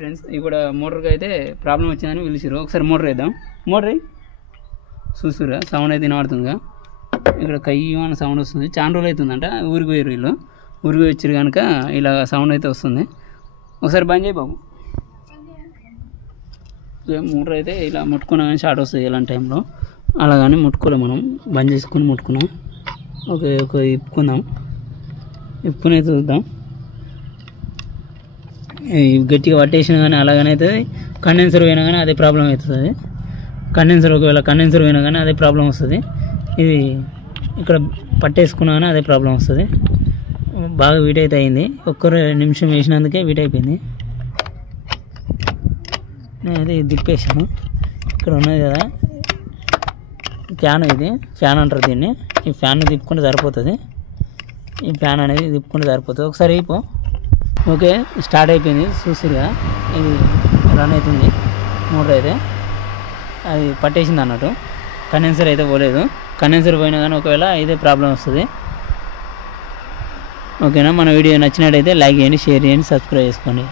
Friends ఇక్కడ మోటార్కి అయితే problem వచ్చిందని పిలిచారు. ఒకసారి మోటార్ వేద్దాం. మోటార్ చూస్తురా సౌండ్ అయితే వినబడుతుందిగా. ఇక్కడ కయ్యమని సౌండ్ వస్తుంది. చాలా రోజులు అవుతుందంట ఊరికి పోయారు వీళ్ళు. ఊరికి వచ్చారు కనుక ఇలా సౌండ్ అయితే వస్తుంది. ఒకసారి బంద్ చేయి బాబు. మోటార్ అయితే ఇలా ముట్టుకున్నా కానీ షార్ట్ వస్తుంది ఇలాంటి టైంలో. అలాగని ముట్టుకోలేము మనం. బంద్ చేసుకొని ముట్టుకున్నాం. Okay okay ఇప్పుకుందాం. ఇప్పుకునే చూద్దాం. గట్టిగా పట్టేసినా కానీ అలాగనే అవుతుంది. కండెన్సర్ పోయినా కానీ అదే ప్రాబ్లం అవుతుంది. ఒకవేళ కండెన్సర్ పోయినా కానీ అదే ప్రాబ్లం వస్తుంది. ఇది ఇక్కడ పట్టేసుకున్నా కానీ అదే ప్రాబ్లం వస్తుంది. బాగా వీట్ అయితే అయింది. ఒక్క నిమిషం వేసినందుకే వీట్ అయిపోయింది. నేను అది దిప్పేసాను. ఇక్కడ ఉన్నది కదా ఫ్యాన్, ఇది ఫ్యాన్ అంటారు దీన్ని. ఈ ఫ్యాన్ తిప్పుకుంటే సరిపోతుంది. ఈ ఫ్యాన్ అనేది తిప్పుకుంటే సరిపోతుంది. ఒకసారి అయిపో. ఓకే స్టార్ట్ అయిపోయింది. చూసిరుగా ఇది రన్ అవుతుంది. మోటార్ అయితే అది పట్టేసింది అన్నట్టు. కండెన్సర్ అయితే పోలేదు. కండెన్సర్ పోయినా కానీ ఒకవేళ ఇదే ప్రాబ్లం వస్తుంది. ఓకేనా? మన వీడియో నచ్చినట్టయితే లైక్ చేయండి, షేర్ చేయండి, సబ్స్క్రైబ్ చేసుకోండి.